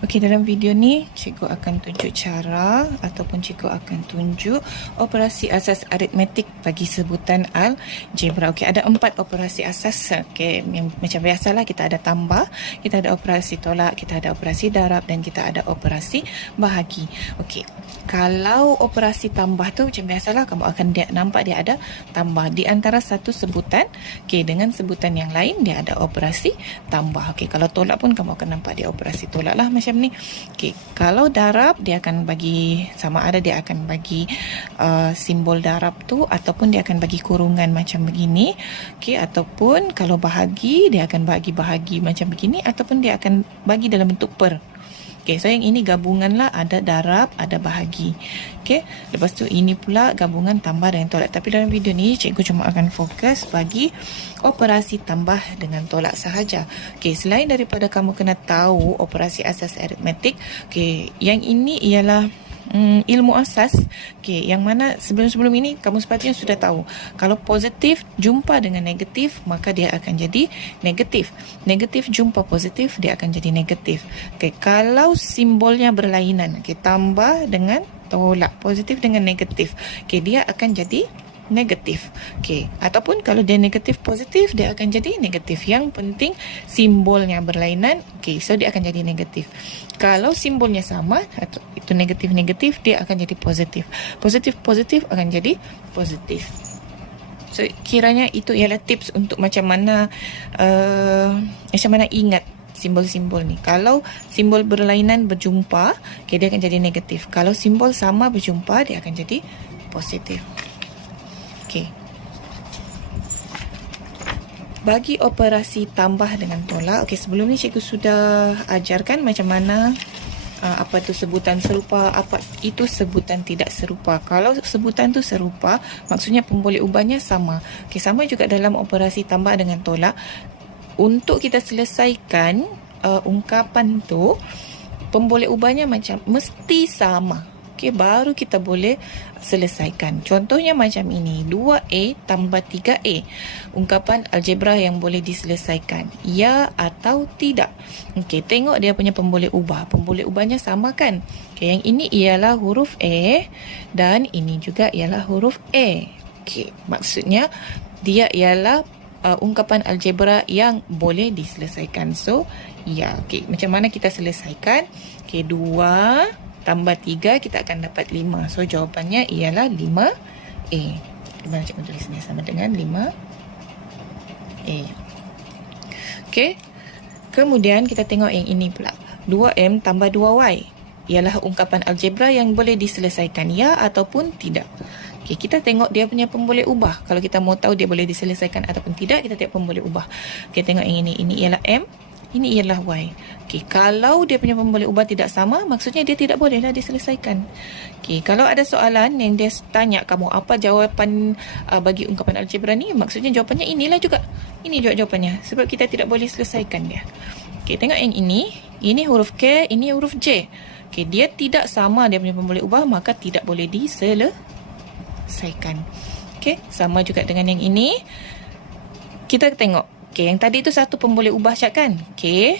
Okey, dalam video ni cikgu akan tunjuk cara ataupun cikgu akan tunjuk operasi asas aritmetik bagi sebutan algebra. Okey, ada 4 operasi asas. Okey, yang macam biasalah kita ada tambah, kita ada operasi tolak, kita ada operasi darab dan kita ada operasi bahagi. Okey, kalau operasi tambah tu macam biasalah kamu akan nampak dia ada tambah di antara satu sebutan. Okey, dengan sebutan yang lain dia ada operasi tambah. Okey, kalau tolak pun kamu akan nampak dia operasi tolak lah macam ni. Okey, kalau darab dia akan bagi sama ada dia akan bagi simbol darab tu ataupun dia akan bagi kurungan macam begini. Okey, ataupun kalau bahagi dia akan bagi bahagi macam begini ataupun dia akan bagi dalam bentuk per. Okey, so yang ini gabungan lah, ada darab, ada bahagi. Okey, lepas tu ini pula gabungan tambah dengan tolak. Tapi dalam video ni cikgu cuma akan fokus bagi operasi tambah dengan tolak sahaja. Okey, selain daripada kamu kena tahu operasi asas aritmetik, okey, yang ini ialah ilmu asas. Okey, yang mana sebelum-sebelum ini kamu sepatutnya sudah tahu. Kalau positif jumpa dengan negatif, maka dia akan jadi negatif. Negatif jumpa positif, dia akan jadi negatif. Okey, kalau simbolnya berlainan, okey, tambah dengan tolak, positif dengan negatif, okey, dia akan jadi negatif. Okey, ataupun kalau dia negatif positif, dia akan jadi negatif. Yang penting simbolnya berlainan. Okey, so dia akan jadi negatif. Kalau simbolnya sama, itu negatif-negatif, dia akan jadi positif. Positif-positif akan jadi positif. So kiranya itu ialah tips untuk macam mana ingat simbol-simbol ni. Kalau simbol berlainan berjumpa, okay, dia akan jadi negatif. Kalau simbol sama berjumpa, dia akan jadi positif. Okey. Bagi operasi tambah dengan tolak, okey, sebelum ni cikgu sudah ajarkan macam mana apa tu sebutan serupa, apa itu sebutan tidak serupa. Kalau sebutan tu serupa, maksudnya pemboleh ubahnya sama. Okey, sama juga dalam operasi tambah dengan tolak. Untuk kita selesaikan ungkapan tu, pemboleh ubahnya macam mesti sama. Okey, baru kita boleh selesaikan. Contohnya macam ini, 2A tambah 3A. Ungkapan algebra yang boleh diselesaikan. Ya atau tidak. Okey, tengok dia punya pemboleh ubah. Pemboleh ubahnya sama kan? Okey, yang ini ialah huruf A dan ini juga ialah huruf A. Okey, maksudnya dia ialah ungkapan algebra yang boleh diselesaikan. So, ya. Okey, macam mana kita selesaikan? Okey, 2 tambah 3 kita akan dapat 5. So jawapannya ialah 5A. Gimana cikgu tulisnya? Sama dengan 5A. Okey. Kemudian kita tengok yang ini pula. 2M tambah 2Y ialah ungkapan algebra yang boleh diselesaikan, ya ataupun tidak. Okey, kita tengok dia punya pemboleh ubah. Kalau kita mau tahu dia boleh diselesaikan ataupun tidak, kita tengok pemboleh ubah. Okey, tengok yang ini. Ini ialah M. Ini ialah Y. Okey, kalau dia punya pemboleh ubah tidak sama, maksudnya dia tidak bolehlah diselesaikan. Okey, kalau ada soalan yang dia tanya kamu apa jawapan bagi ungkapan algebra ni, maksudnya jawapannya inilah juga. Ini juga jawapannya. Sebab kita tidak boleh selesaikan dia. Okey, tengok yang ini. Ini huruf K, ini huruf J. Okey, dia tidak sama dia punya pemboleh ubah, maka tidak boleh diselesaikan. Okey, sama juga dengan yang ini. Kita tengok. Okey, yang tadi tu satu pemboleh ubah Syak kan? K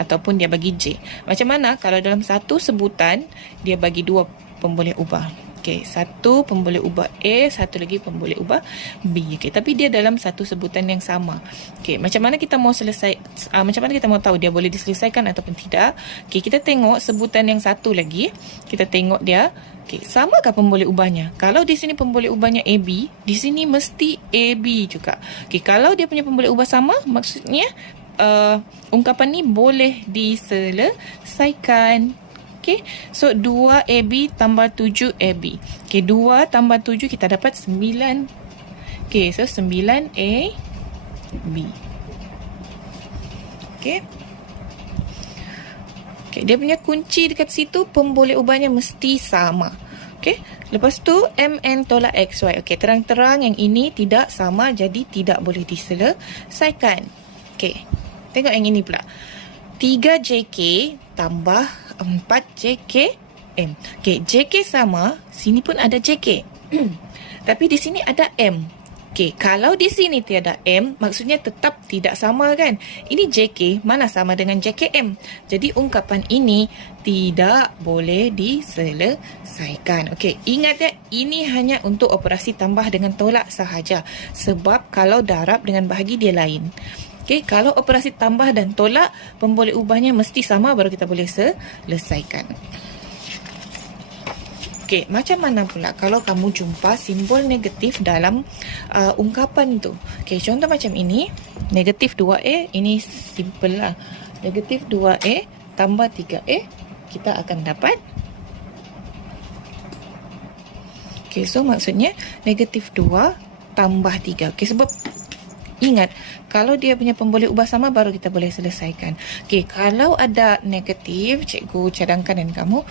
ataupun dia bagi J. Macam mana kalau dalam satu sebutan dia bagi dua pemboleh ubah? Okey, satu pemboleh ubah A, satu lagi pemboleh ubah B. Okey, tapi dia dalam satu sebutan yang sama. Okey, macam mana kita mau macam mana kita mau tahu dia boleh diselesaikan ataupun tidak? Okey, kita tengok sebutan yang satu lagi. Kita tengok dia. Okey, samakah pemboleh ubahnya? Kalau di sini pemboleh ubahnya AB, di sini mesti AB juga. Okey, kalau dia punya pemboleh ubah sama, maksudnya ungkapan ni boleh diselesaikan. Okey, so 2AB tambah 7AB. Okey, 2 tambah 7 kita dapat 9. Okey, so 9AB. Okey. Okay, dia punya kunci dekat situ, pemboleh ubahnya mesti sama. Okey, lepas tu MN tolak XY. Okey, terang-terang yang ini tidak sama, jadi tidak boleh diselesaikan. Okey, tengok yang ini pula. 3JK tambah 4JKM. Okey, JK sama, sini pun ada JK. Tapi di sini ada M. Okey, kalau di sini tiada M, maksudnya tetap tidak sama kan? Ini JK mana sama dengan JKM. Jadi ungkapan ini tidak boleh diselesaikan. Okey, ingat ya, ini hanya untuk operasi tambah dengan tolak sahaja. Sebab kalau darab dengan bahagi dia lain. Okey, kalau operasi tambah dan tolak, pemboleh ubahnya mesti sama baru kita boleh selesaikan. Okey, macam mana pula kalau kamu jumpa simbol negatif dalam ungkapan tu? Okey, contoh macam ini. Negatif 2A, ini simple lah. Negatif 2A tambah 3A, kita akan dapat. Okey, so maksudnya negatif 2 tambah 3. Okey, sebab ingat, kalau dia punya pemboleh ubah sama baru kita boleh selesaikan. Okey, kalau ada negatif, cikgu cadangkan dengan kamu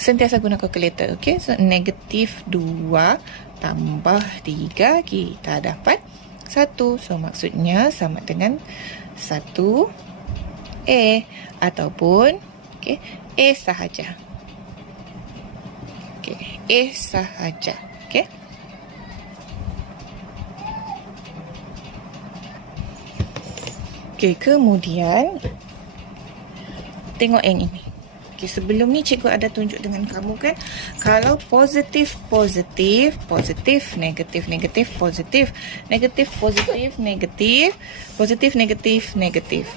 sentiasa guna kalkulator. Okey, so negatif 2 tambah 3 kita dapat 1. So maksudnya sama dengan 1A ataupun okey, A sahaja. Okey, A sahaja. Okey. Okey, kemudian tengok yang ini. Okey, sebelum ni cikgu ada tunjuk dengan kamu kan, kalau positif, positif, positif, negatif, negatif, positif, negatif, positif, negatif, positif, negatif, negatif.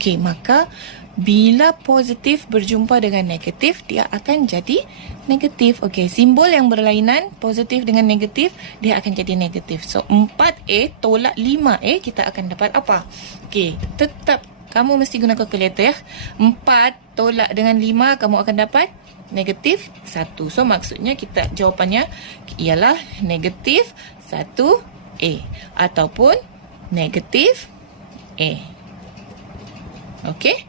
Okey, maka bila positif berjumpa dengan negatif, dia akan jadi negatif. Okey, simbol yang berlainan, positif dengan negatif, dia akan jadi negatif. So, 4A tolak 5A, kita akan dapat apa? Okey, tetap kamu mesti guna kalkulator ya. 4 tolak dengan 5, kamu akan dapat negatif 1. So, maksudnya kita jawapannya ialah negatif 1A ataupun negatif A. Okey.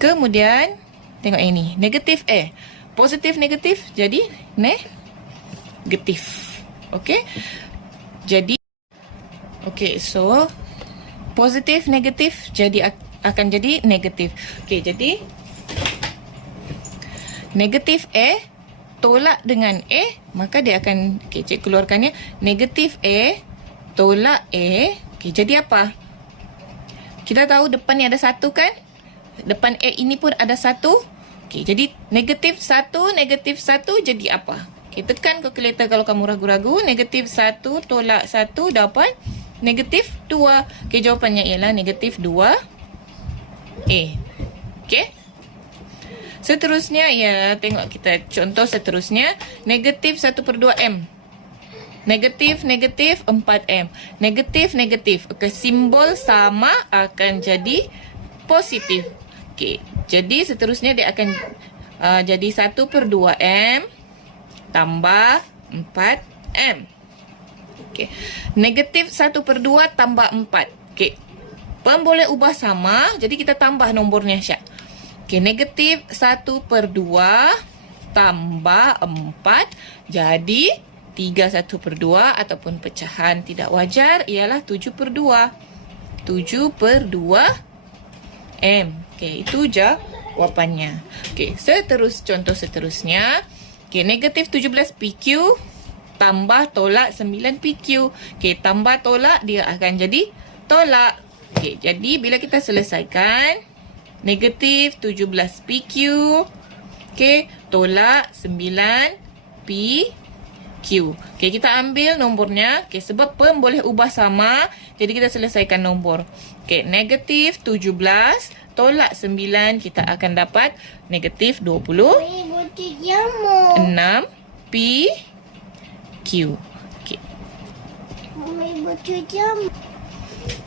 Kemudian, tengok ini. Negatif A. Positif negatif jadi negatif. Okey. Jadi, okey, so positif negatif jadi akan jadi negatif. Okey, jadi negatif A tolak dengan A, maka dia akan, okey, cik keluarkannya. Negatif A tolak A. Okey, jadi apa? Kita tahu depan ni ada 1 kan? Depan A ini pun ada 1. Okey, jadi negatif 1 jadi apa? Okey, tekan kalkulator kalau kamu ragu-ragu. Negatif 1 tolak 1 dapat negatif 2. Okey, jawapannya ialah negatif 2A. Okey. Seterusnya, ya, tengok kita contoh seterusnya. Negatif 1/2M. Negatif, negatif, 4M. Negatif, negatif. Okey, simbol sama akan jadi positif. Okey, jadi seterusnya dia akan jadi 1/2M tambah 4M. Okey, negatif 1/2 tambah 4. Okey, pemboleh ubah sama, jadi kita tambah nombornya, Syak. Okey, negatif 1/2 tambah 4, jadi 3/1/2 ataupun pecahan tidak wajar ialah 7/2. 7/2M. Okey, itu jawapannya. Okey, contoh seterusnya. Okey, negatif 17 PQ tambah tolak 9 PQ. Okey, tambah tolak dia akan jadi tolak. Okey, jadi bila kita selesaikan, negatif 17 PQ, okey, tolak 9 PQ. Okey, kita ambil nombornya. Okey, sebab pemboleh ubah sama, jadi kita selesaikan nombor. Okey, negatif 17 tolak 9, kita akan dapat negatif 26 PQ. Okey.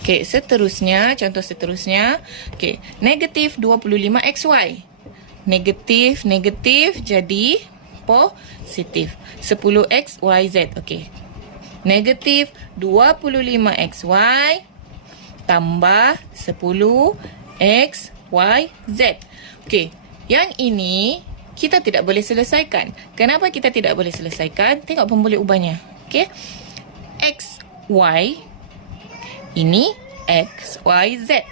Okey, seterusnya, contoh seterusnya. Okey, negatif 25 XY. Negatif, negatif jadi positif. 10 XYZ. Okey. Negatif 25 XY tambah 10 XYZ. Okey. Yang ini kita tidak boleh selesaikan. Kenapa kita tidak boleh selesaikan? Tengok pemboleh ubahnya. Okey. XY ini XYZ.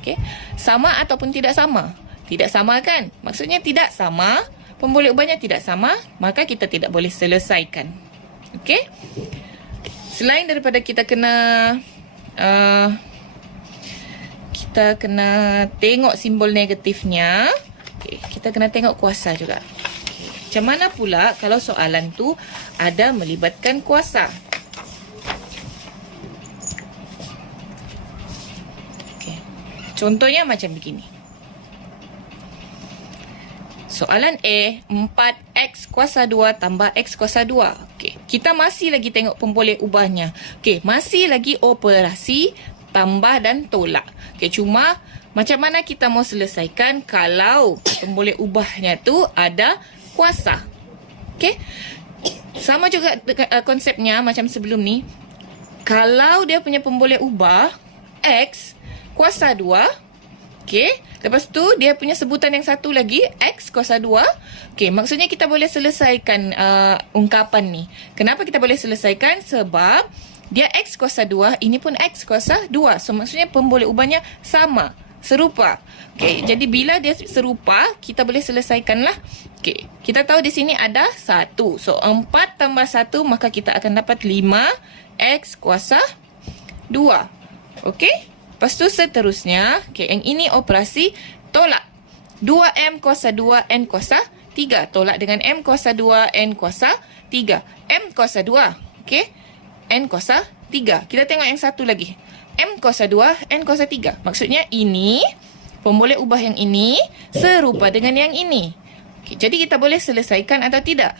Okey. Sama ataupun tidak sama? Tidak sama kan? Maksudnya tidak sama. Pemboleh ubahnya tidak sama, maka kita tidak boleh selesaikan. Okey? selain daripada kita kena tengok simbol negatifnya, kita kena tengok kuasa juga. Macam mana pula kalau soalan tu ada melibatkan kuasa? Contohnya macam begini. Soalan A, 4x kuasa 2 tambah x kuasa 2. Kita masih lagi tengok pemboleh ubahnya. Masih lagi operasi tambah dan tolak. Cuma macam mana kita mau selesaikan kalau pemboleh ubahnya tu ada kuasa. Sama juga konsepnya macam sebelum ni. Kalau dia punya pemboleh ubah x kuasa 2, lepas tu dia punya sebutan yang satu lagi x kuasa 2. Maksudnya kita boleh selesaikan ungkapan ni. Kenapa kita boleh selesaikan? Sebab dia x kuasa 2, ini pun x kuasa 2. So maksudnya pemboleh ubahnya sama, serupa. Jadi bila dia serupa, kita boleh selesaikan lah. Kita tahu di sini ada 1. So 4 tambah 1, maka kita akan dapat 5x kuasa 2. Lepas tu seterusnya, yang ini operasi tolak. 2m kuasa 2 n kuasa 3. Tolak dengan m kuasa 2 n kuasa 3. M kuasa 2. N kuasa 3. Kita tengok yang satu lagi. M kuasa 2 n kuasa 3. Maksudnya ini, pemboleh ubah yang ini serupa dengan yang ini. Jadi kita boleh selesaikan atau tidak?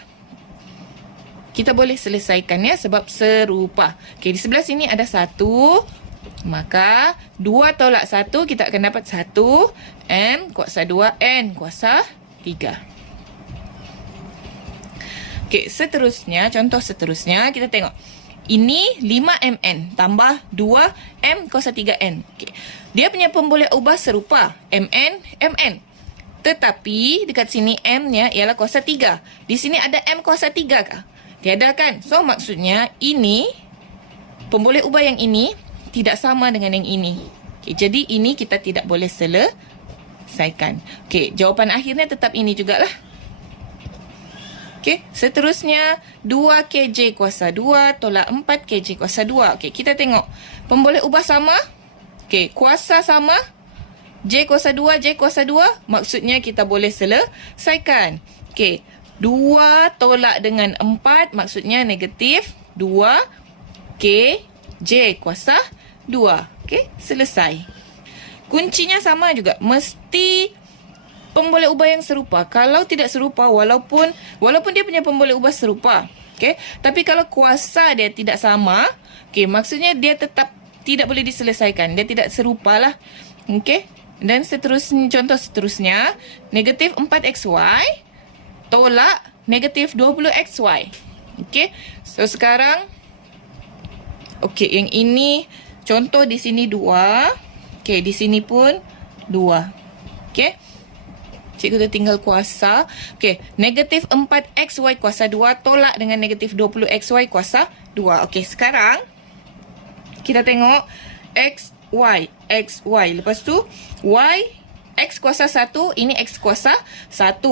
Kita boleh selesaikannya sebab serupa. Di sebelah sini ada 1. Maka 2 tolak 1, kita akan dapat 1 m kuasa 2 n kuasa 3. Seterusnya, contoh seterusnya kita tengok. Ini 5mn tambah 2m kuasa 3n. Dia punya pemboleh ubah serupa, mn, mn. Tetapi dekat sini m-nya ialah kuasa 3. Di sini ada m kuasa 3 kah? Tiada kan? So maksudnya ini, pemboleh ubah yang ini tidak sama dengan yang ini. Jadi ini kita tidak boleh selesaikan. Jawapan akhirnya tetap ini jugalah. Seterusnya 2kj kuasa 2 tolak 4kj kuasa 2. Kita tengok. Pemboleh ubah sama. Kuasa sama. J kuasa 2, J kuasa 2. Maksudnya kita boleh selesaikan. 2 tolak dengan 4. Maksudnya negatif 2kj kuasa 2. Selesai. Kuncinya sama juga. Mesti pemboleh ubah yang serupa. Kalau tidak serupa, walaupun dia punya pemboleh ubah serupa. Tapi kalau kuasa dia tidak sama, maksudnya dia tetap tidak boleh diselesaikan. Dia tidak serupa lah. Dan seterusnya, contoh seterusnya, negatif 4xy tolak negatif 20xy. So sekarang, yang ini contoh di sini 2. Di sini pun 2. Cikgu tu tinggal kuasa. Negatif 4xy kuasa 2 tolak dengan negatif 20xy kuasa 2. Sekarang kita tengok xy. Lepas tu y, x kuasa 1, ini x kuasa 1.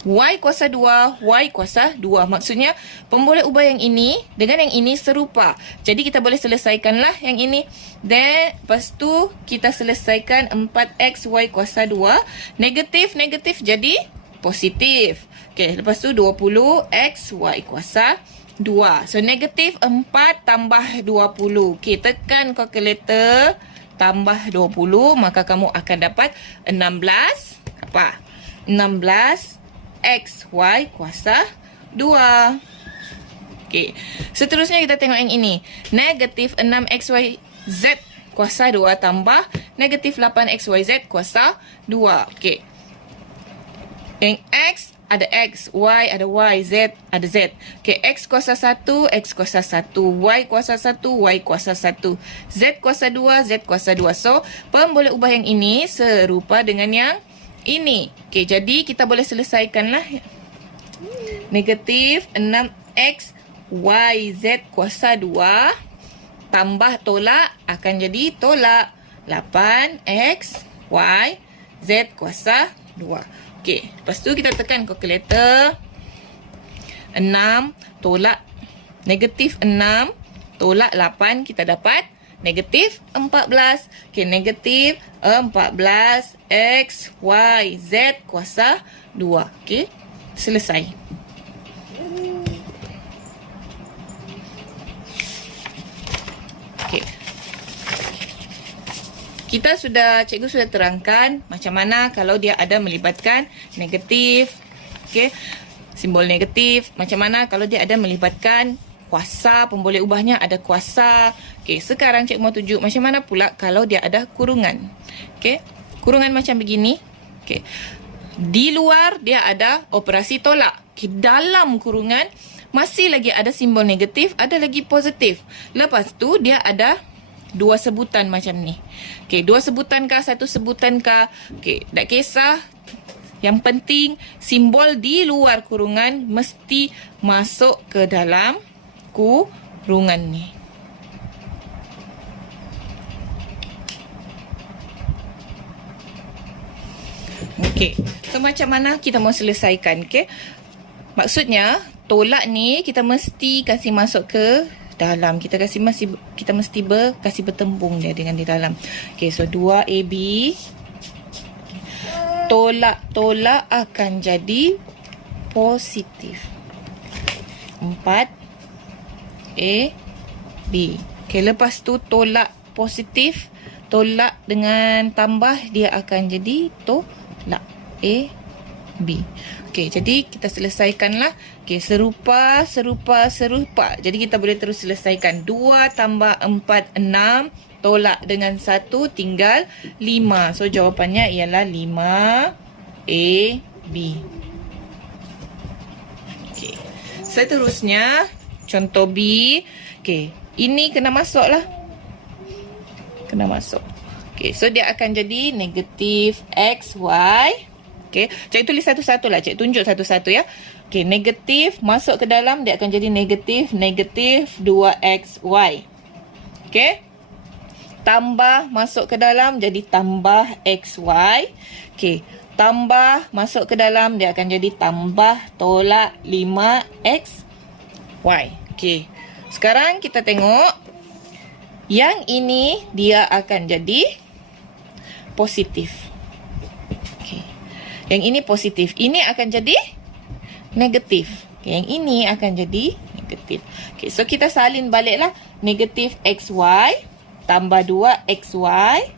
Y kuasa 2, Y kuasa 2. Maksudnya, pemboleh ubah yang ini dengan yang ini serupa. Jadi, kita boleh selesaikanlah yang ini. Then, lepas tu, kita selesaikan 4x, Y kuasa 2. Negatif, negatif jadi positif. Lepas tu 20, X, Y kuasa 2. So, negatif 4 tambah 20. Tekan kalkulator, tambah 20. Maka, kamu akan dapat 16. Apa? 16 X, Y kuasa 2. Seterusnya kita tengok yang ini. Negatif 6XY Z kuasa 2 tambah negatif 8XYZ kuasa 2. Yang X ada X, Y ada Y, Z ada Z. X kuasa 1, X kuasa 1, Y kuasa 1, Y kuasa 1, Z kuasa 2, Z kuasa 2. So, pemboleh ubah yang ini serupa dengan yang ini. Jadi kita boleh selesaikanlah. Negatif 6x YZ kuasa 2 tambah tolak akan jadi tolak 8x Y Z kuasa 2. Lepas tu kita tekan kalkulator. 6 tolak negatif 6 tolak 8, kita dapat negatif 14. Okey, negatif 14 X, Y, Z kuasa 2. Okey, selesai. Okey. Cikgu sudah terangkan macam mana kalau dia ada melibatkan negatif. Okey. Simbol negatif. Macam mana kalau dia ada melibatkan kuasa, pemboleh ubahnya ada kuasa. Okey, sekarang cikgu mau tunjuk macam mana pula kalau dia ada kurungan. Okey. Kurungan macam begini. Okey. Di luar dia ada operasi tolak. Okey, dalam kurungan masih lagi ada simbol negatif, ada lagi positif. Lepas tu dia ada dua sebutan macam ni. Okey, dua sebutan kah, satu sebutan kah? Okey, tak kisah. Yang penting simbol di luar kurungan mesti masuk ke dalam kurungan ni. Okey, so macam mana kita mau selesaikan? Okey, maksudnya tolak ni kita mesti kasih masuk ke dalam. Kita mesti kasih bertembung dia dengan di dalam. Okey, so 2AB tolak akan jadi positif. 4AB. Okey, lepas tu tolak positif, tolak dengan tambah dia akan jadi tolak AB. Okey, jadi kita selesaikanlah. Okey, serupa. Jadi kita boleh terus selesaikan. 2 tambah 4, 6. Tolak dengan 1 tinggal 5. So jawapannya ialah 5AB. Okey. Seterusnya contoh B. Okey, ini kena masuk lah. Kena masuk. Okey, so dia akan jadi negatif XY. Okey, cikgu tulis satu-satu lah. Cikgu tunjuk satu-satu ya. Okey, negatif masuk ke dalam dia akan jadi negatif 2XY. Okey. Tambah masuk ke dalam jadi tambah XY. Okey, tambah masuk ke dalam dia akan jadi tambah tolak 5XY. Okey, sekarang kita tengok yang ini dia akan jadi positif. Okey, yang ini positif, ini akan jadi negatif. Okay, yang ini akan jadi negatif. Okey, so kita salin baliklah. Negatif XY tambah 2XY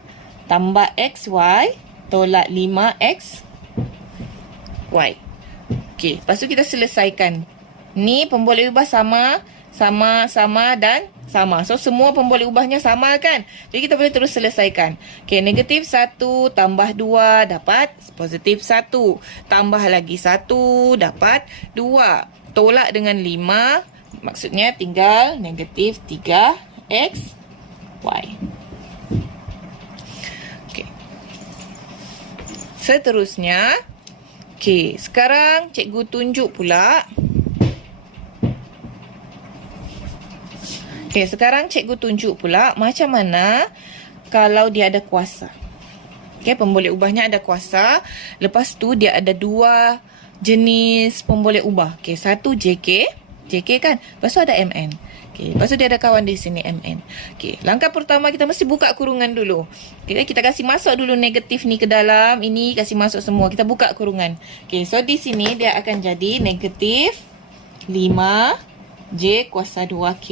tambah XY tolak 5XY. Okey, lepas tu kita selesaikan. Ni pemboleh ubah sama dan sama. So semua pemboleh ubahnya sama kan? Jadi kita boleh terus selesaikan. Okey, negatif 1 tambah 2 dapat positif 1. Tambah lagi 1 dapat 2. Tolak dengan 5 maksudnya tinggal negatif 3XY. Okey. Seterusnya, okey, sekarang cikgu tunjuk pula. Okey, sekarang cikgu tunjuk pula macam mana kalau dia ada kuasa. Okey, pemboleh ubahnya ada kuasa. Lepas tu dia ada dua jenis pemboleh ubah. Okey, satu JK kan. Lepas tu ada MN. Okey, lepas tu dia ada kawan di sini MN. Okey, langkah pertama kita mesti buka kurungan dulu. Okey, kita kasih masuk dulu negatif ni ke dalam. Ini kasih masuk semua. Kita buka kurungan. Okey, so di sini dia akan jadi negatif 5J kuasa 2K.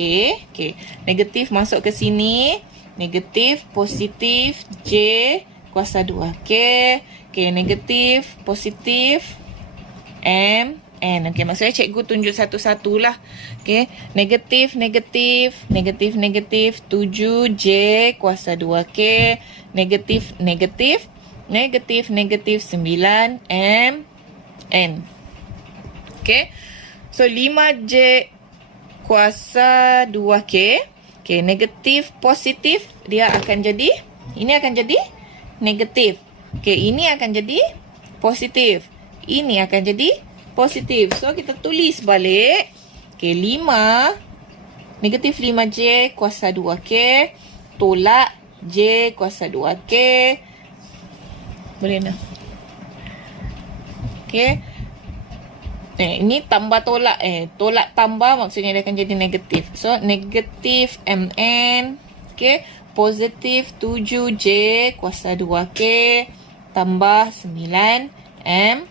Okey, negatif masuk ke sini. Negatif positif J kuasa 2K. Okey, negatif positif M N. Okey, maksudnya cikgu tunjuk satu-satulah. Okey, negatif 7J kuasa 2K. Negatif 9M N. Okey, so 5J kuasa 2K. Okey, negatif positif dia akan jadi, ini akan jadi negatif. Okey, ini akan jadi positif. Ini akan jadi positif. So kita tulis balik. Okey, 5 negatif 5J kuasa 2K tolak J kuasa 2K. Boleh tak? Okey. Ini tambah tolak. Tolak tambah maksudnya dia akan jadi negatif. So, negatif MN. Okay. Positif 7J kuasa 2K tambah 9M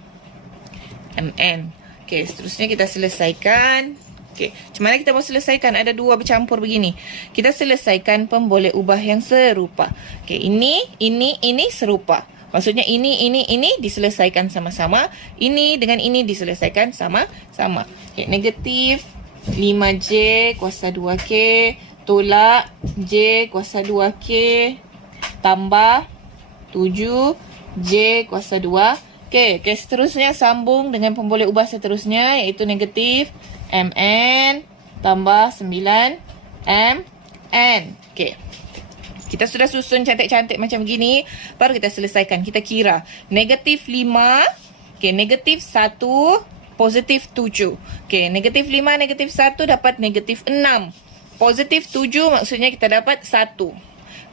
MN. Okay, seterusnya kita selesaikan. Okay, macam mana kita mau selesaikan? Ada dua bercampur begini. Kita selesaikan pemboleh ubah yang serupa. Okay, ini serupa. Maksudnya ini diselesaikan sama-sama. Ini dengan ini diselesaikan sama-sama. Okay, negatif 5J kuasa 2K tolak J kuasa 2K tambah 7J kuasa 2K. Okay, seterusnya sambung dengan pemboleh ubah seterusnya, iaitu negatif MN tambah 9MN. Okay. Kita sudah susun cantik-cantik macam begini. Baru kita selesaikan. Kita kira. Negatif 5. Okay, negatif 1. Positif 7. Okay, negatif 5, negatif 1 dapat negatif 6. Positif 7 maksudnya kita dapat 1.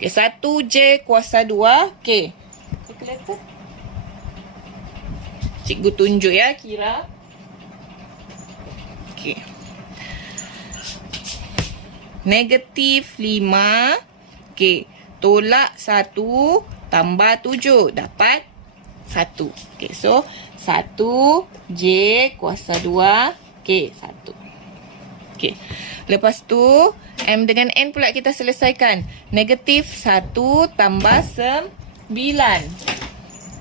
Okay, 1J kuasa 2. Okay. Kelihatan? Cikgu tunjuk ya, kira. Okay. Negatif 5. Okey, tolak 1 tambah 7 dapat 1. Okey, so 1J kuasa 2 K 1. Okey. Lepas tu M dengan N pula kita selesaikan. Negatif 1 tambah 9.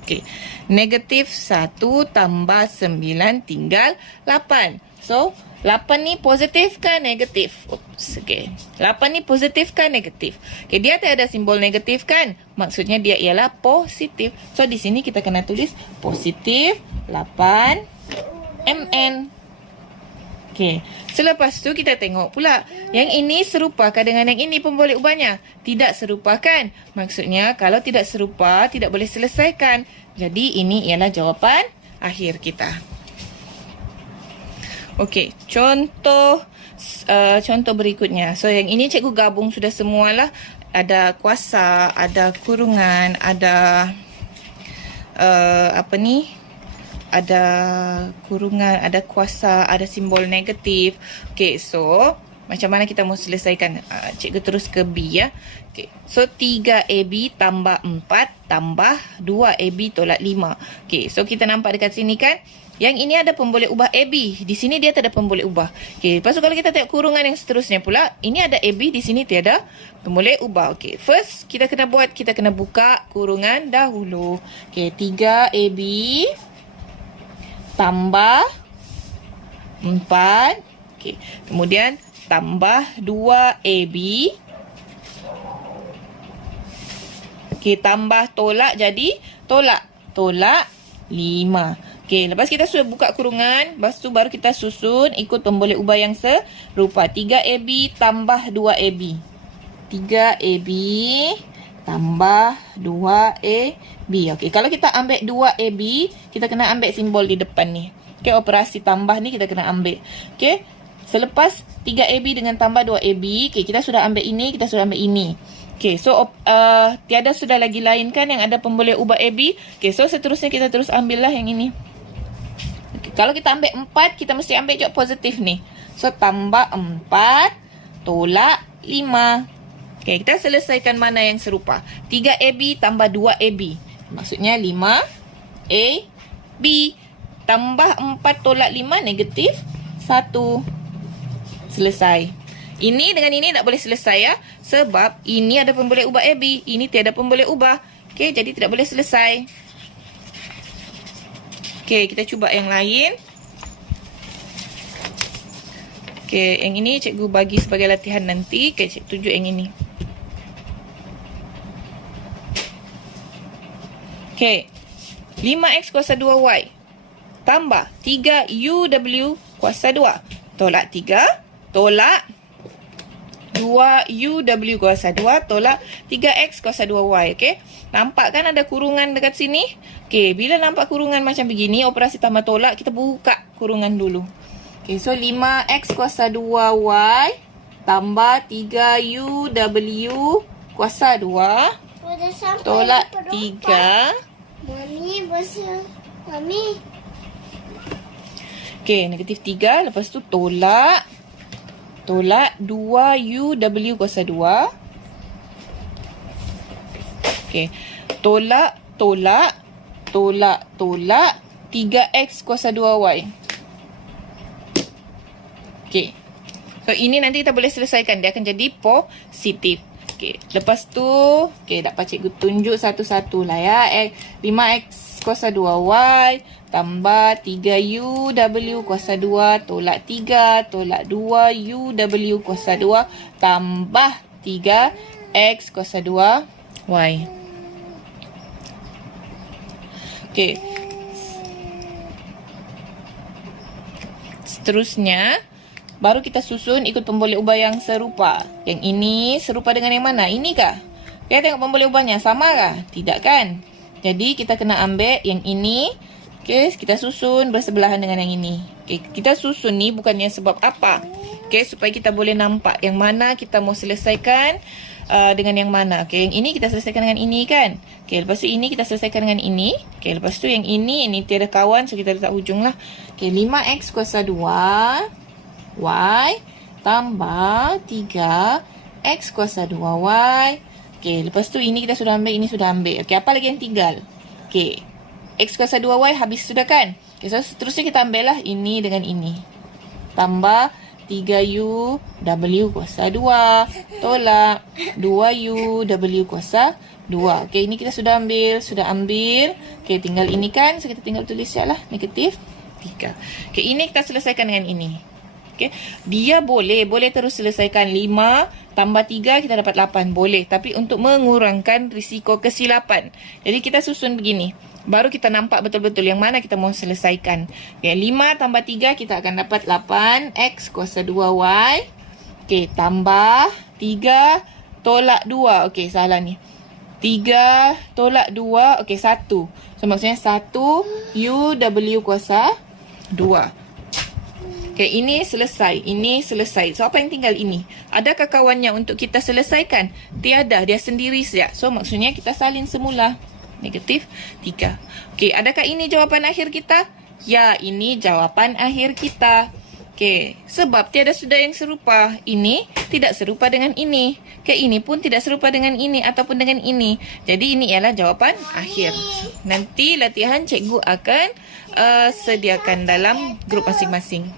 Okey. Negatif 1 tambah 9 tinggal 8. So 8 ni positif ke negatif? Oops, okay. 8 ni positif ke negatif? Okay, dia tak ada simbol negatif kan? Maksudnya dia ialah positif. So, di sini kita kena tulis positif 8 MN. Okay. Selepas tu kita tengok pula. Yang ini serupakah dengan yang ini pemboleh ubahnya? Tidak serupa kan? Maksudnya kalau tidak serupa, tidak boleh selesaikan. Jadi, ini ialah jawapan akhir kita. Okey, contoh berikutnya. So, yang ini cikgu gabung sudah semualah. Ada kuasa, ada kurungan, ada ada kurungan, ada kuasa, ada simbol negatif. Okey, so macam mana kita mau selesaikan? Cikgu terus ke B ya. Okey, so 3AB tambah 4 tambah 2AB tolak 5. Okey, so kita nampak dekat sini kan? Yang ini ada pemboleh ubah AB. Di sini dia tak ada pemboleh ubah. Okey, lepas tu kalau kita tengok kurungan yang seterusnya pula, ini ada AB, di sini tiada pemboleh ubah. Okey, first kita kena buka kurungan dahulu. Okey, 3AB tambah 4. Okey, kemudian tambah 2AB. Okey, tambah tolak jadi tolak 5. Okey, lepas kita sudah buka kurungan, lepas tu baru kita susun ikut pemboleh ubah yang serupa. 3AB tambah 2AB. 3AB tambah 2AB. Okey, kalau kita ambil 2AB, kita kena ambil simbol di depan ni. Okey, operasi tambah ni kita kena ambil. Okey, selepas 3AB dengan tambah 2AB, okey, kita sudah ambil ini, kita sudah ambil ini. Okey, so tiada sudah lagi lain kan yang ada pemboleh ubah AB. Okey, so seterusnya kita terus ambillah yang ini. Okay, kalau kita ambil 4, kita mesti ambil jawab positif ni. So, tambah 4 tolak 5. Okey, kita selesaikan mana yang serupa. 3AB tambah 2AB. Maksudnya 5AB. Tambah 4 tolak 5 negatif 1. Selesai. Ini dengan ini tak boleh selesai ya. Sebab ini ada pemboleh ubah AB. Ini tiada pemboleh ubah. Okey, jadi tidak boleh selesai. Okey, kita cuba yang lain. Okey, yang ini cikgu bagi sebagai latihan nanti. Okey, cikgu tunjuk yang ini. Okey, 5X kuasa 2Y tambah 3UW kuasa 2. Tolak 3, tolak 2UW kuasa 2 tolak 3X kuasa 2Y. Okey, nampak kan ada kurungan dekat sini? Okey, bila nampak kurungan macam begini, operasi tambah tolak, kita buka kurungan dulu. Okey, so 5X kuasa 2Y tambah 3UW kuasa 2 tolak 3. Mami, Mami. Okey, negatif 3. Lepas tu tolak 2UW kuasa 2. Okey. Tolak 3X kuasa 2Y. Okey. So, ini nanti kita boleh selesaikan. Dia akan jadi positif. Okey. Lepas tu, okey, dapat cikgu tunjuk satu-satu lah ya. 5X kuasa 2Y tambah 3UW kuasa 2 tolak 3 tolak 2UW kuasa 2 tambah 3X kuasa 2Y. Okey. Seterusnya, baru kita susun ikut pemboleh ubah yang serupa. Yang ini serupa dengan yang mana? Ini kah? Kita tengok pemboleh ubahnya. Sama kah? Tidak kan? Jadi, kita kena ambil yang ini. Okey, kita susun bersebelahan dengan yang ini. Okey, kita susun ni bukannya sebab apa. Okey, supaya kita boleh nampak yang mana kita mau selesaikan dengan yang mana. Okey, yang ini kita selesaikan dengan ini kan. Okey, lepas tu ini kita selesaikan dengan ini. Okey, lepas tu yang ini tiada kawan, so kita letak hujung lah. Okey, 5X kuasa 2 Y tambah 3X kuasa 2Y. Okey, lepas tu ini kita sudah ambil, ini sudah ambil. Okey, apa lagi yang tinggal? Okey, X kuasa 2Y habis sudah kan? Okay, so seterusnya kita ambil lah ini dengan ini. Tambah 3UW kuasa 2 tolak 2UW kuasa 2. Okay, ini kita sudah ambil. Okay, tinggal ini kan? So, kita tinggal tulis je lah. Negatif 3. Okay, ini kita selesaikan dengan ini. Okay, dia boleh terus selesaikan 5 tambah 3 kita dapat 8. Boleh. Tapi untuk mengurangkan risiko kesilapan. Jadi, kita susun begini. Baru kita nampak betul-betul yang mana kita mau selesaikan. Okay, 5 tambah 3 kita akan dapat 8X kuasa 2Y. Okay, tambah 3 tolak 2. Okay, salah ni. 3 tolak 2. Okay, 1. So, maksudnya 1 UW kuasa 2. Okay, ini selesai. So, apa yang tinggal ini? Adakah kawannya untuk kita selesaikan? Tiada, dia sendiri saja. So, maksudnya kita salin semula. Negatif 3. Okey, adakah ini jawapan akhir kita? Ya, ini jawapan akhir kita. Okey, sebab tiada sudah yang serupa. Ini tidak serupa dengan ini. Okey, ini pun tidak serupa dengan ini ataupun dengan ini. Jadi, ini ialah jawapan akhir. Nanti latihan cikgu akan sediakan dalam grup masing-masing.